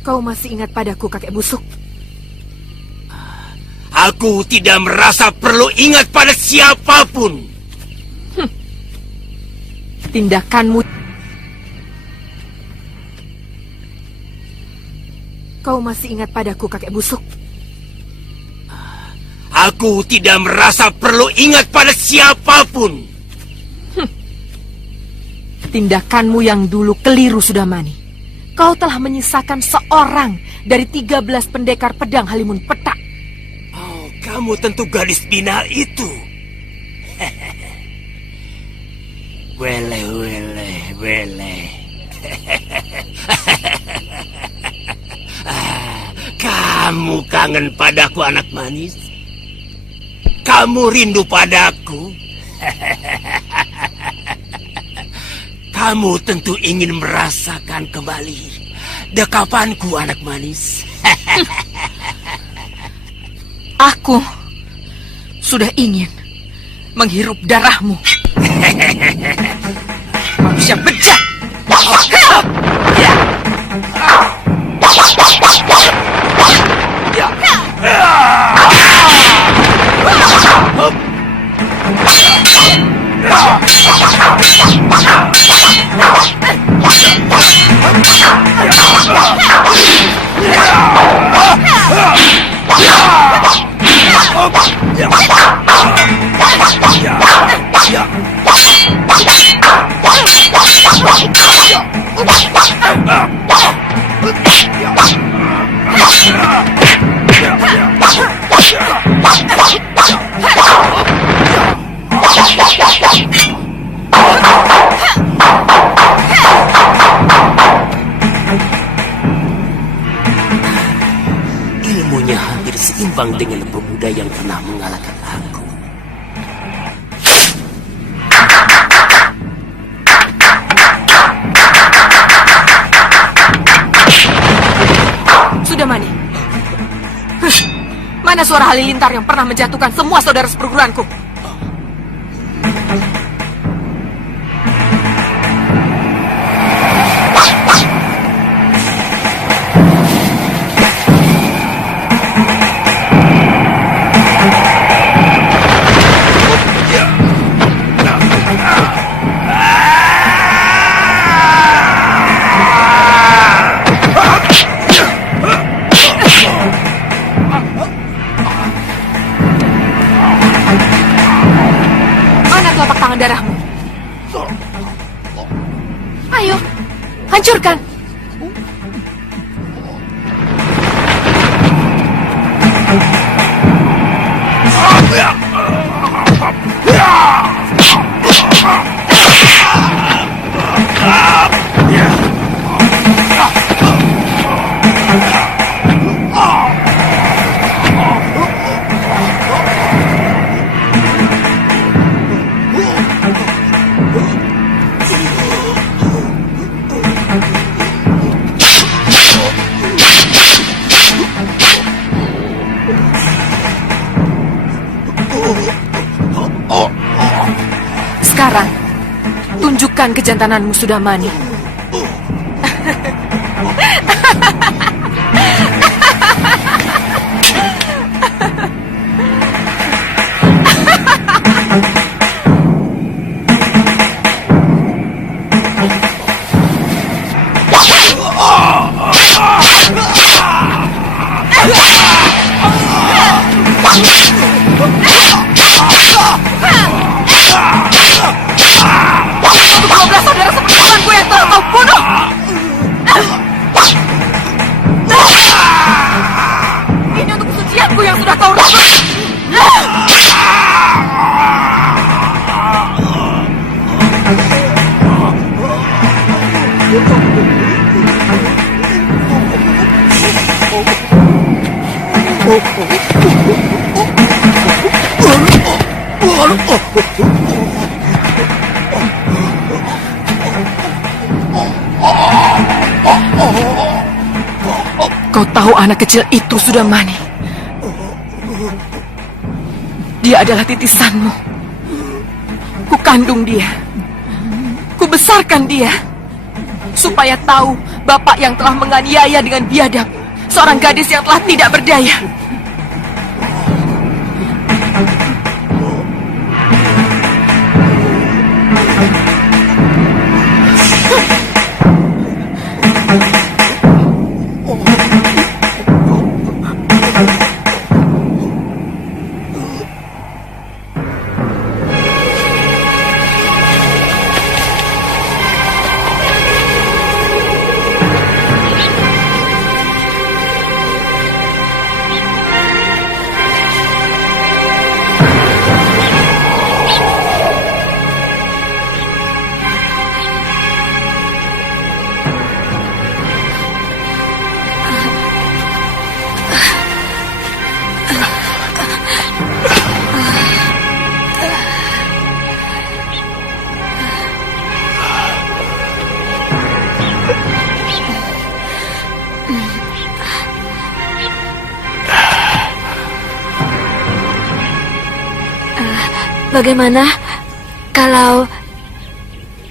Kau masih ingat padaku, kakek busuk? Aku tidak merasa perlu ingat pada siapapun. Tindakanmu... Kau masih ingat padaku, kakek busuk? Aku tidak merasa perlu ingat pada siapapun. Tindakanmu yang dulu keliru, Sudamani. Kau telah menyisakan seorang dari 13 pendekar pedang Halimun Petak. Oh, kamu tentu gadis binal itu. Wele. Kamu kangen padaku, anak manis? Kamu rindu padaku? Kamu tentu ingin merasakan kembali dekapanku, anak manis. Aku sudah ingin menghirup darahmu. Manusia bejat. Ilmunya hampir seimbang dengan pemuda yang pernah mengalahkan aku. Sudamani. Mana suara halilintar yang pernah menjatuhkan semua saudara seperguruanku? Darahmu. Ayo, hancurkan. Sekarang, tunjukkan kejantananmu, Sudamani. Kau tahu anak kecil itu, Sudamani? Dia adalah titisanmu. Ku kandung dia. Ku besarkan dia. supaya tahu bapak yang telah menganiaya dengan biadab seorang gadis yang telah tidak berdaya. Bagaimana kalau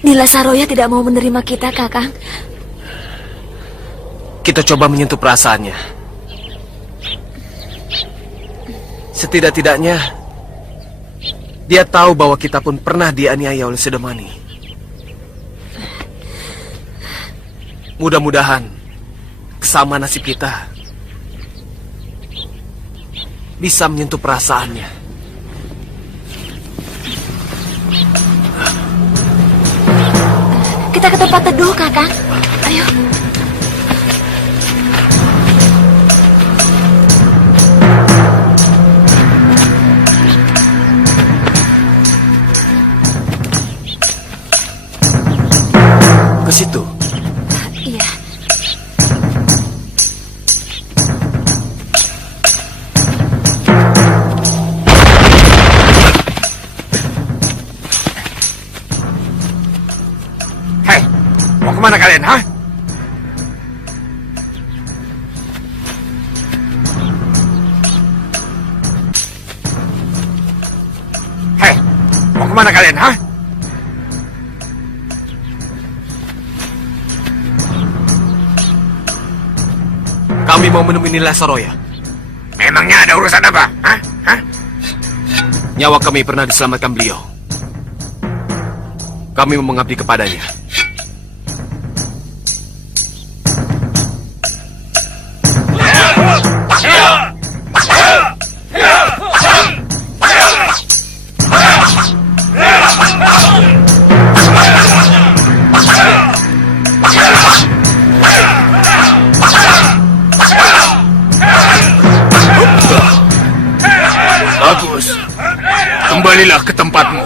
Nila Saroya tidak mau menerima kita, Kakang? Kita coba menyentuh perasaannya. Setidak-tidaknya dia tahu bahwa kita pun pernah dianiaya oleh Sedemani. Mudah-mudahan kesama nasib kita bisa menyentuh perasaannya. Kita ke tempat teduh, Kakang. Ayo. Ke situ. Iya. Hei, mau kemana kalian, ha? Hei, mau kemana kalian, ha? Kami mau menemui Nila Saroya. Memangnya ada urusan apa? Hah? Hah? Nyawa kami pernah diselamatkan beliau. Kami mau mengabdi kepadanya. Bagus. Kembalilah ke tempatmu.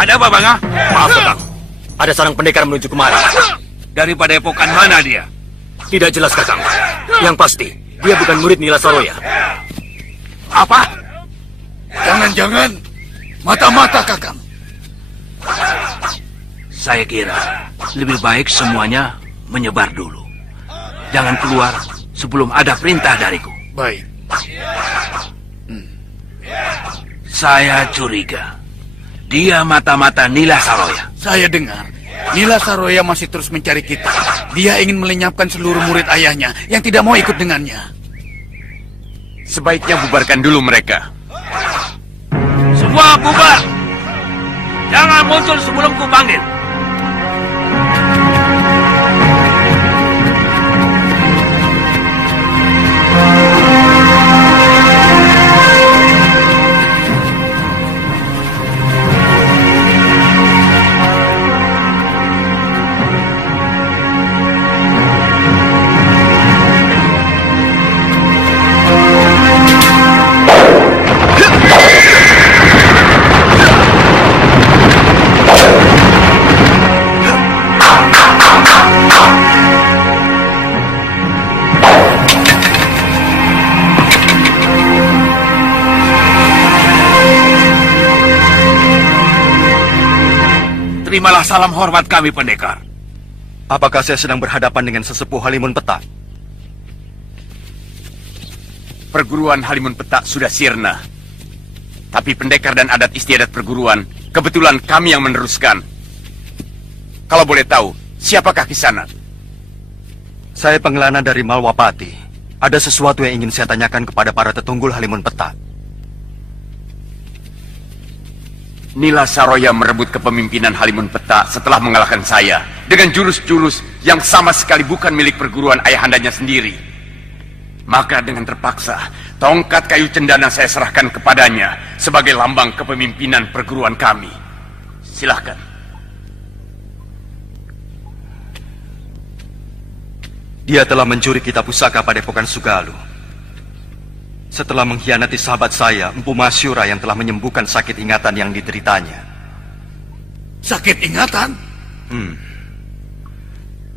Ada apa, Bang? Maaf, Kakang. Ada seorang pendekar menuju kemari. Dari padepokan mana dia? Tidak jelas, Kakang. Yang pasti, dia bukan murid Nila Saroya. Apa? Jangan-jangan mata-mata, Kakang. Saya kira lebih baik semuanya menyebar dulu. Jangan keluar sebelum ada perintah dariku. Baik. Saya curiga dia mata-mata Nila Saroya. Saya dengar Nila Saroya masih terus mencari kita. Dia ingin melenyapkan seluruh murid ayahnya yang tidak mau ikut dengannya. Sebaiknya bubarkan dulu mereka. Semua bubar. Jangan muncul sebelum ku panggil. Terimalah salam hormat kami, pendekar. Apakah saya sedang berhadapan dengan sesepuh Halimun Petak? perguruan Halimun Petak sudah sirna. Tapi pendekar dan adat istiadat perguruan, kebetulan kami yang meneruskan. Kalau boleh tahu, siapakah Kisanak? Saya pengelana dari Malwapati. Ada sesuatu yang ingin saya tanyakan kepada para tetunggul Halimun Petak. Nila Saroya merebut kepemimpinan Halimun Petak setelah mengalahkan saya dengan jurus-jurus yang sama sekali bukan milik perguruan ayahandanya sendiri. Maka dengan terpaksa, tongkat kayu cendana saya serahkan kepadanya sebagai lambang kepemimpinan perguruan kami. Silahkan. Dia telah mencuri kitab pusaka Padepokan Sugalu. Setelah mengkhianati sahabat saya, Empu Masyura yang telah menyembuhkan sakit ingatan yang dideritanya. Sakit ingatan?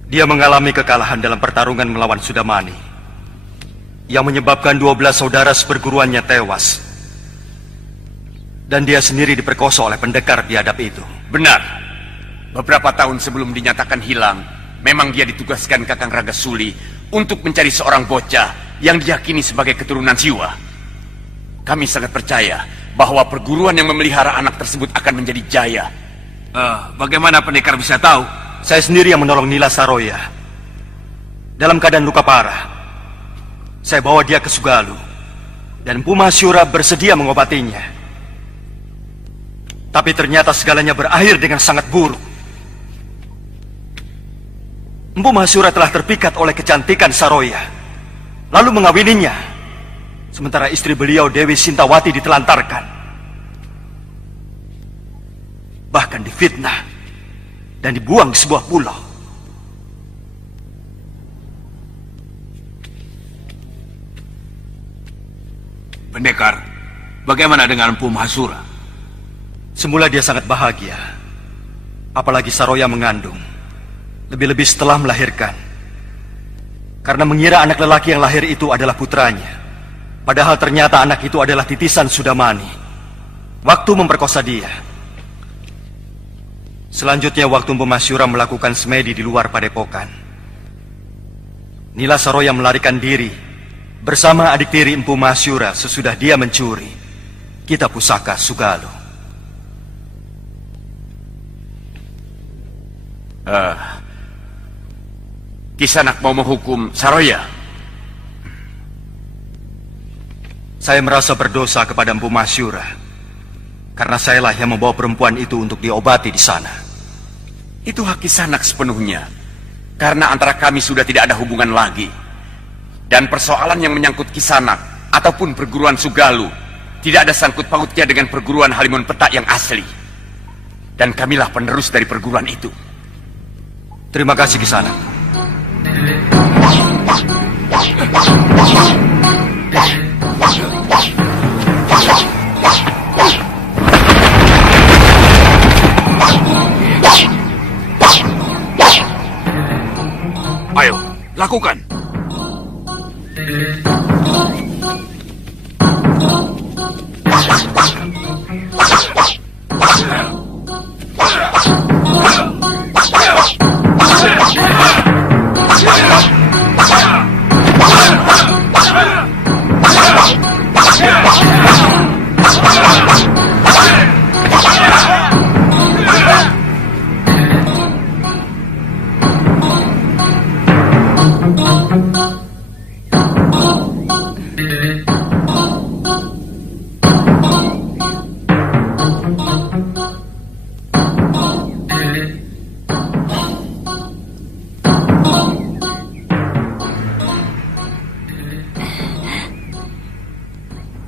Dia mengalami kekalahan dalam pertarungan melawan Sudamani, yang menyebabkan 12 saudara seperguruannya tewas. Dan dia sendiri diperkosa oleh pendekar biadab itu. Benar. Beberapa tahun sebelum dinyatakan hilang, memang dia ditugaskan Kakang Ragasuli untuk mencari seorang bocah yang diyakini sebagai keturunan Siwa. Kami sangat percaya bahwa perguruan yang memelihara anak tersebut akan menjadi jaya. Bagaimana pendekar bisa tahu? Saya sendiri yang menolong Nila Saroya. Dalam keadaan luka parah, saya bawa dia ke Sugalu, dan Empu Masyura bersedia mengobatinya. Tapi ternyata segalanya berakhir dengan sangat buruk. Empu Masyura telah terpikat oleh kecantikan Saroya, lalu mengawininya, sementara istri beliau Dewi Sintawati ditelantarkan, bahkan difitnah dan dibuang di sebuah pulau. Pendekar, bagaimana dengan Empu Masyura? Semula dia sangat bahagia, apalagi Saroya mengandung, lebih-lebih setelah melahirkan. Karena mengira anak lelaki yang lahir itu adalah putranya, padahal ternyata anak itu adalah titisan Sudamani waktu memperkosa dia. Selanjutnya waktu Empu Masyura melakukan semedi di luar padepokan, Nila Saroya melarikan diri bersama adik tiri Empu Masyura sesudah dia mencuri kitab pusaka Sugalu. Kisanak mau menghukum Saroya? Saya merasa berdosa kepada Empu Masyura, karena sayalah yang membawa perempuan itu untuk diobati di sana. Itu hak Kisanak sepenuhnya, karena antara kami sudah tidak ada hubungan lagi. Dan persoalan yang menyangkut Kisanak ataupun perguruan Sugalu tidak ada sangkut pautnya dengan perguruan Halimun Petak yang asli. Dan kamilah penerus dari perguruan itu. Terima kasih Kisanak. Ayo, lakukan.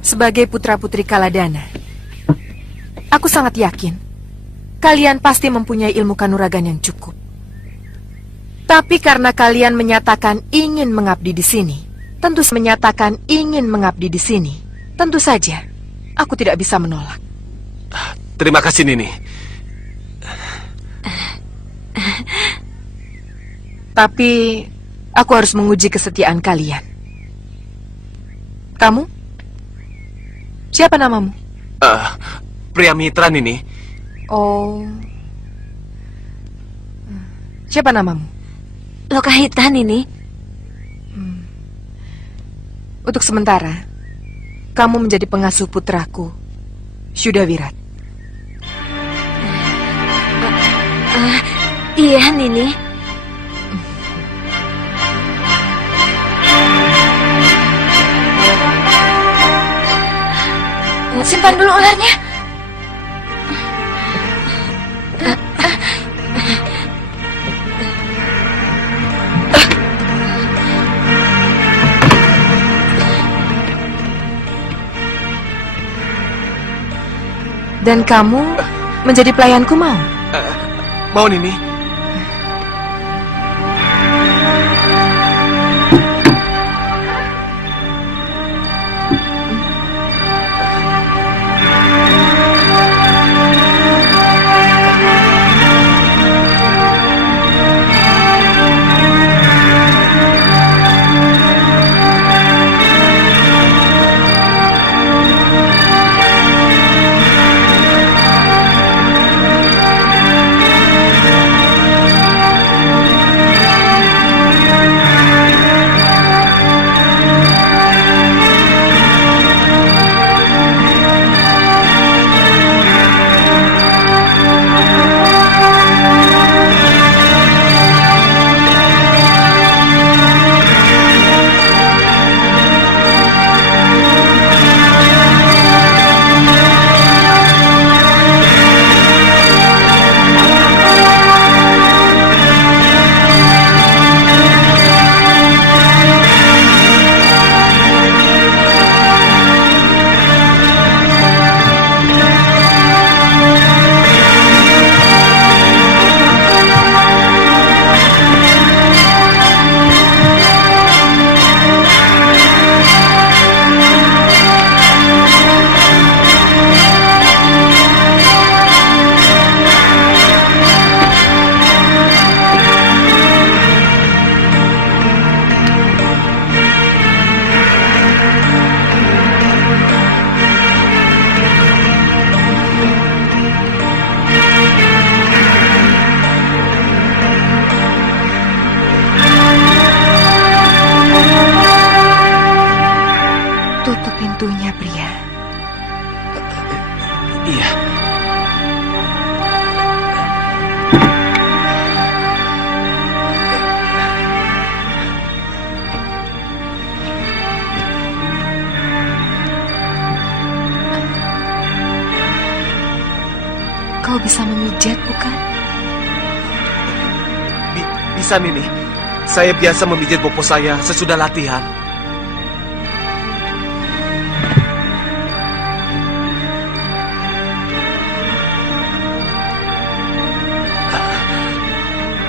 Sebagai putra-putri Kaladana, aku sangat yakin kalian pasti mempunyai ilmu kanuragan yang cukup. Tapi karena kalian menyatakan ingin mengabdi di sini, tentu saja aku tidak bisa menolak. Terima kasih, Nini. Tapi aku harus menguji kesetiaan kalian. Kamu? Siapa namamu? Pria Mitra, Nini. Oh. Siapa namamu? Lokahitan ini. Untuk sementara, kamu menjadi pengasuh putraku, Syudawirat. Iya, Nini. Simpan dulu ularnya. Dan kamu menjadi pelayanku, mau? Mau, Nini? Pintunya, pria. Iya. Kau bisa memijat, bukan? Bisa, Nini. Saya biasa memijit bopo saya sesudah latihan.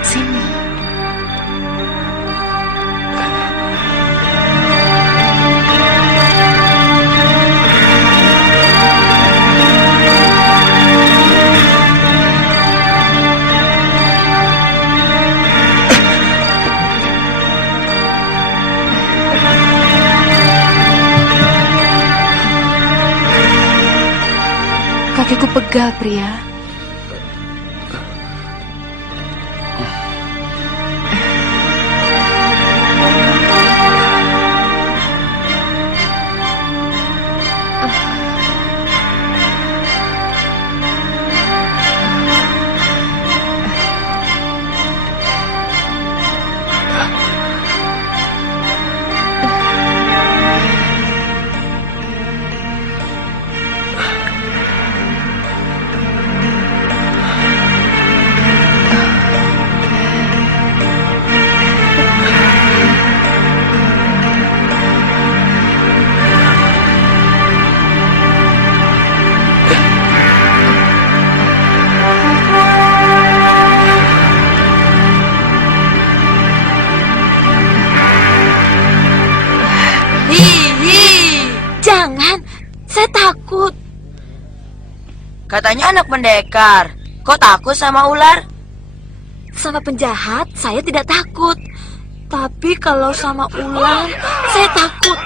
Sini. Kakiku pegal, pria. Jangan, saya takut. Katanya anak pendekar. Kok takut sama ular? Sama penjahat, saya tidak takut. Tapi kalau sama ular, saya takut.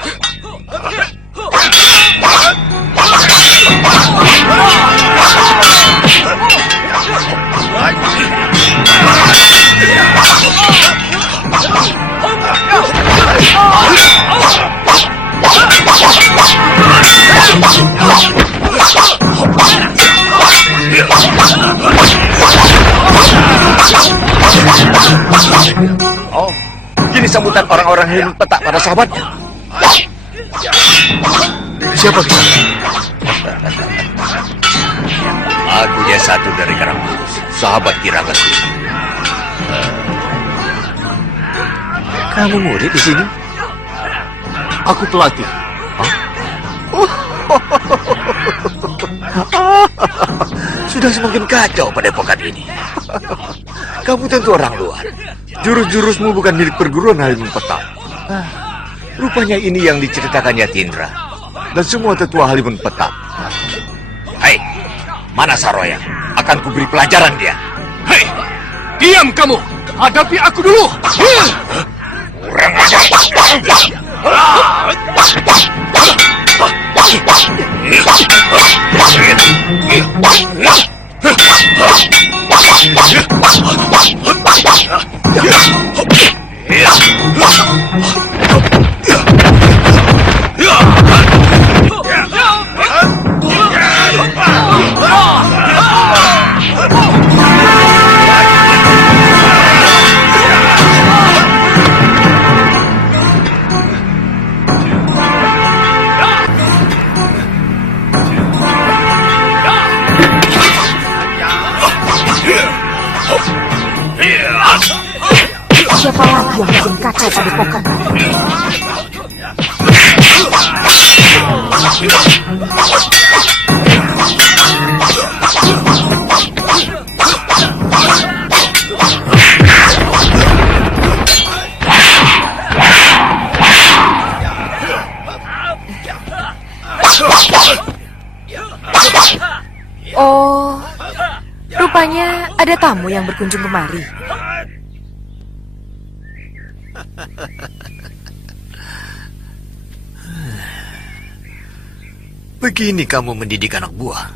Oh, ini sambutan orang-orang Halimun Petak pada sahabatnya. Siapa kita? Aku dia satu dari Karangkulus, sahabat Kiranga. Kamu murid di sini? Aku pelatih. Sudah semakin kacau pada epokan ini. Kamu tentu orang luar. Jurus-jurusmu bukan milik perguruan Halimun Petak. Rupanya ini yang diceritakan Yatindra dan semua tetua Halimun Petak. Hai, mana Saroya? Akan kuberi pelajaran dia. Hei, diam kamu. Hadapi aku dulu. Kurang ajar. Siapa lagi yang bikin kacau pada pokan? Oh, rupanya ada tamu yang berkunjung kemari. Begini kamu mendidik anak buah.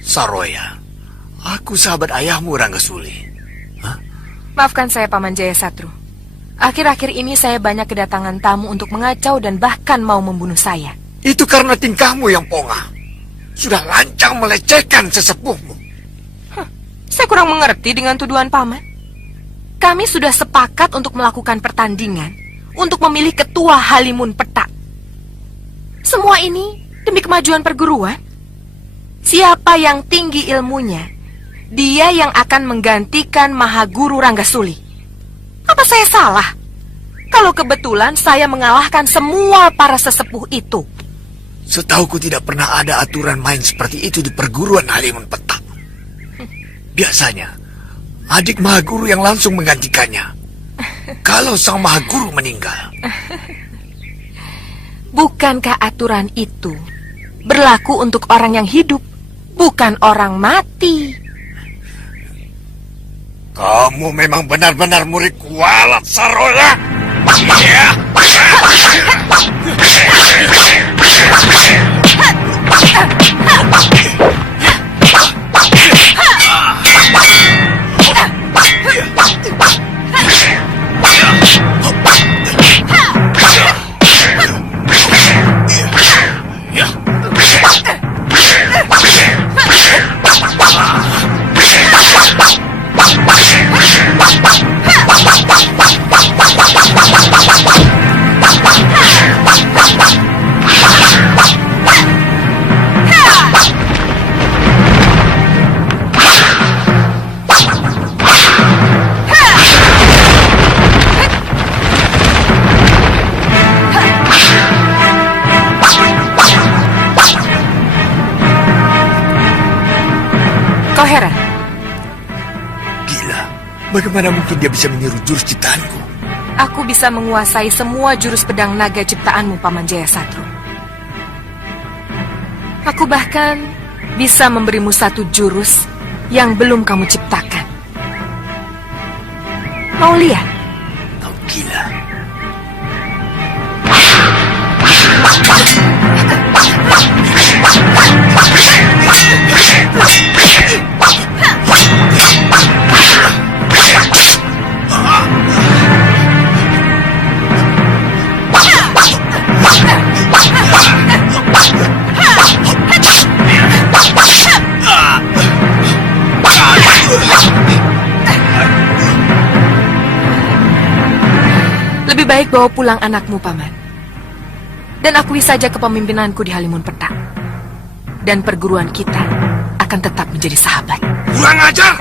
Saroya, aku sahabat ayahmu Ranggasuli. Maafkan saya, Paman Jaya Satru. Akhir-akhir ini saya banyak kedatangan tamu untuk mengacau dan bahkan mau membunuh saya. Itu karena tingkahmu yang pongah. Sudah lancang melecehkan sesepuhmu. Saya kurang mengerti dengan tuduhan Paman. Kami sudah sepakat untuk melakukan pertandingan untuk memilih ketua Halimun Petak. Semua ini demi kemajuan perguruan. Siapa yang tinggi ilmunya, dia yang akan menggantikan Mahaguru Ranggasuli. Apa saya salah kalau kebetulan saya mengalahkan semua para sesepuh itu? Setauku tidak pernah ada aturan main seperti itu di perguruan Halimun Petak. Biasanya adik Mahaguru yang langsung menggantikannya kalau sang Mahaguru meninggal. Bukankah aturan itu berlaku untuk orang yang hidup, bukan orang mati? Kamu memang benar-benar murid kualat, Saroya. Iya. Kau heran? Gila, bagaimana mungkin dia bisa meniru jurus ciptaanku? Aku bisa menguasai semua jurus pedang naga ciptaanmu, Paman Jaya Satru. Aku bahkan bisa memberimu satu jurus yang belum kamu ciptakan. Mau lihat? Kau gila. baik bawa pulang anakmu, Paman. Dan akui saja kepemimpinanku di Halimun Petak. Dan perguruan kita akan tetap menjadi sahabat. Kurang ajar!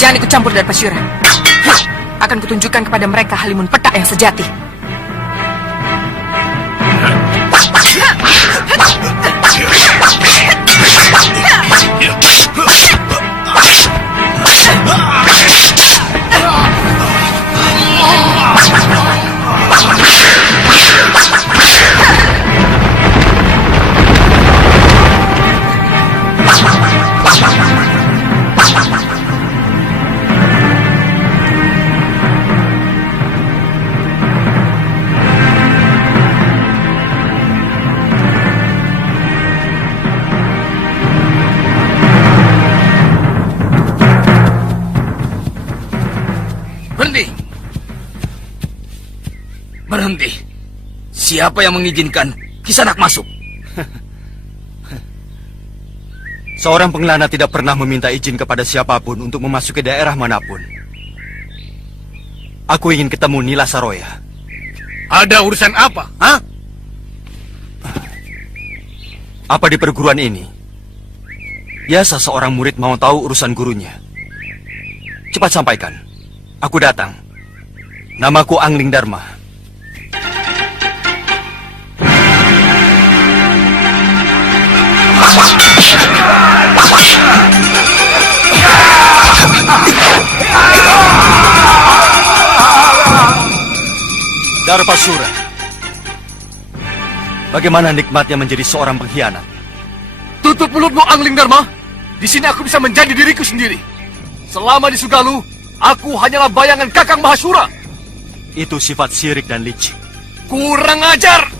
Jangan ikut campur dari Pasyura. Akan kutunjukkan kepada mereka Halimun Petak yang sejati. Berhenti. Siapa yang mengizinkan Kisanak masuk? Seorang pengelana tidak pernah meminta izin kepada siapapun untuk memasuki daerah manapun. Aku ingin ketemu Nila Saroya. Ada urusan apa? Hah? Apa di perguruan ini? Biasa seorang murid mau tahu urusan gurunya. Cepat sampaikan. Aku datang. Namaku Angling Dharma. Darpasura. Bagaimana nikmatnya menjadi seorang pengkhianat? Tutup mulutmu, Angling Dharma. Di sini aku bisa menjadi diriku sendiri. Selama di Sugalu, aku hanyalah bayangan Kakang Mahasura. Itu sifat sirik dan licik. Kurang ajar!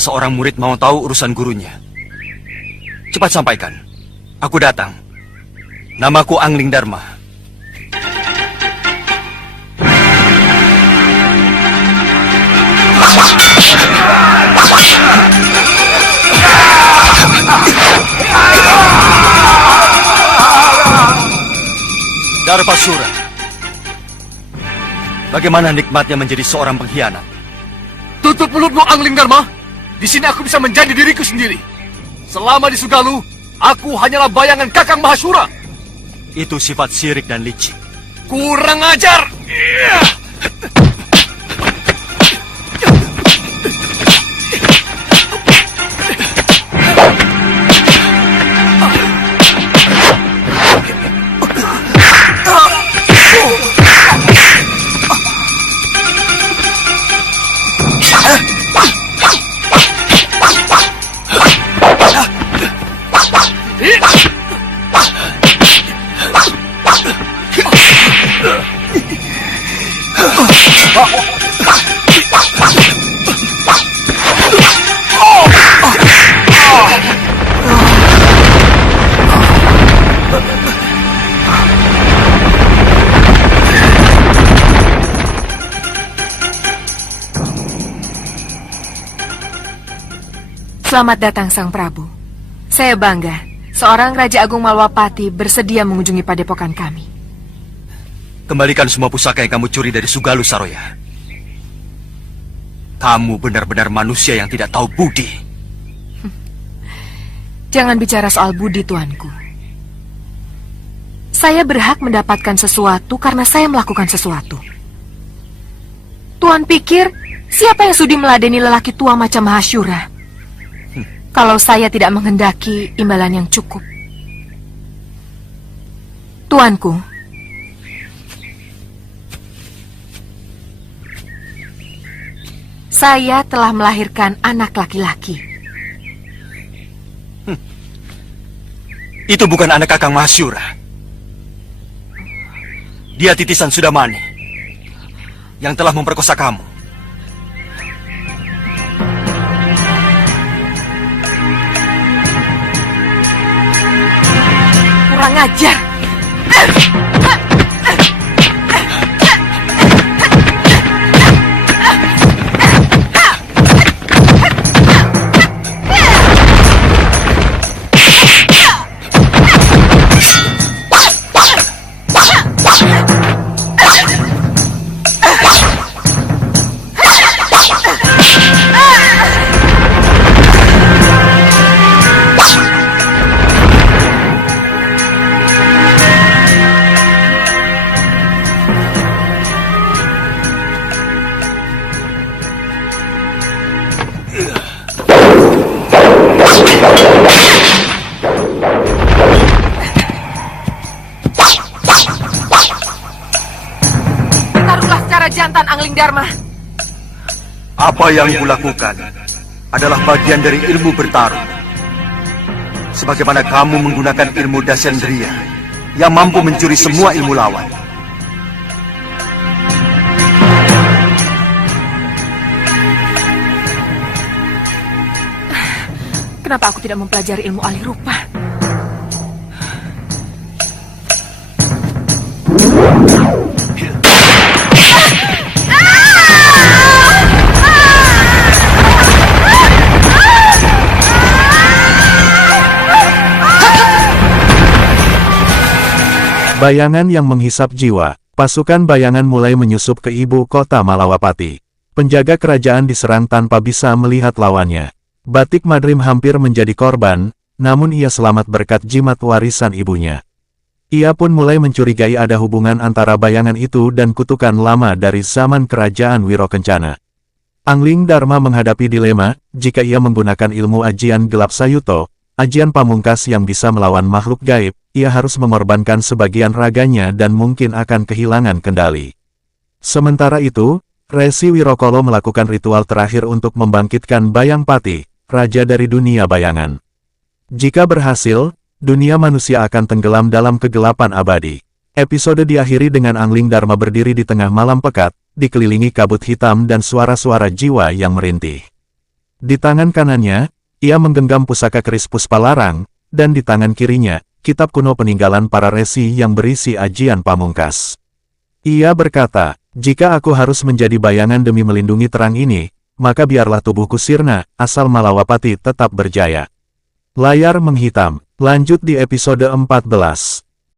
Seorang murid mau tahu urusan gurunya. Cepat sampaikan. Aku datang. Namaku Angling Dharma. Darpasura. Bagaimana nikmatnya menjadi seorang pengkhianat? Tutup mulutmu, Angling Dharma. Di sini aku bisa menjadi diriku sendiri. Selama di Sugalu, aku hanyalah bayangan Kakang Mahasura. Itu sifat sirik dan licik. Kurang ajar! Selamat datang, Sang Prabu. Saya bangga, seorang Raja Agung Malwapati bersedia mengunjungi padepokan kami. Kembalikan semua pusaka yang kamu curi dari Sugalu, Saroya. Kamu benar-benar manusia yang tidak tahu budi. Jangan bicara soal budi, tuanku. Saya berhak mendapatkan sesuatu karena saya melakukan sesuatu. Tuan pikir, siapa yang sudi meladeni lelaki tua macam Mahasyura? Kalau saya tidak menghendaki imbalan yang cukup. Tuanku, saya telah melahirkan anak laki-laki. Itu bukan anak Kakang Mahasyura. Dia titisan Sudamani yang telah memperkosa kamu. Kurang ajar. Taruhlah secara jantan, Angling Dharma. Apa yang kulakukan adalah bagian dari ilmu bertarung. Sebagaimana kamu menggunakan ilmu Dasendriya yang mampu mencuri semua ilmu lawan. Kenapa aku tidak mempelajari ilmu alih rupa? Bayangan yang menghisap jiwa. Pasukan bayangan mulai menyusup ke ibu kota Malawapati. Penjaga kerajaan diserang tanpa bisa melihat lawannya. Batik Madrim hampir menjadi korban, namun ia selamat berkat jimat warisan ibunya. Ia pun mulai mencurigai ada hubungan antara bayangan itu dan kutukan lama dari zaman kerajaan Wirokencana. Angling Dharma menghadapi dilema, jika ia menggunakan ilmu ajian gelap Sayuto, ajian pamungkas yang bisa melawan makhluk gaib, ia harus mengorbankan sebagian raganya dan mungkin akan kehilangan kendali. Sementara itu, Resi Wirokolo melakukan ritual terakhir untuk membangkitkan Bayang Pati, raja dari dunia bayangan. Jika berhasil, dunia manusia akan tenggelam dalam kegelapan abadi. Episode diakhiri dengan Angling Dharma berdiri di tengah malam pekat, dikelilingi kabut hitam dan suara-suara jiwa yang merintih. Di tangan kanannya, ia menggenggam pusaka keris Puspalarang, dan di tangan kirinya, kitab kuno peninggalan para resi yang berisi ajian pamungkas. Ia berkata, jika aku harus menjadi bayangan demi melindungi terang ini, maka biarlah tubuhku sirna, asal Malawapati tetap berjaya. Layar menghitam, lanjut di episode 14.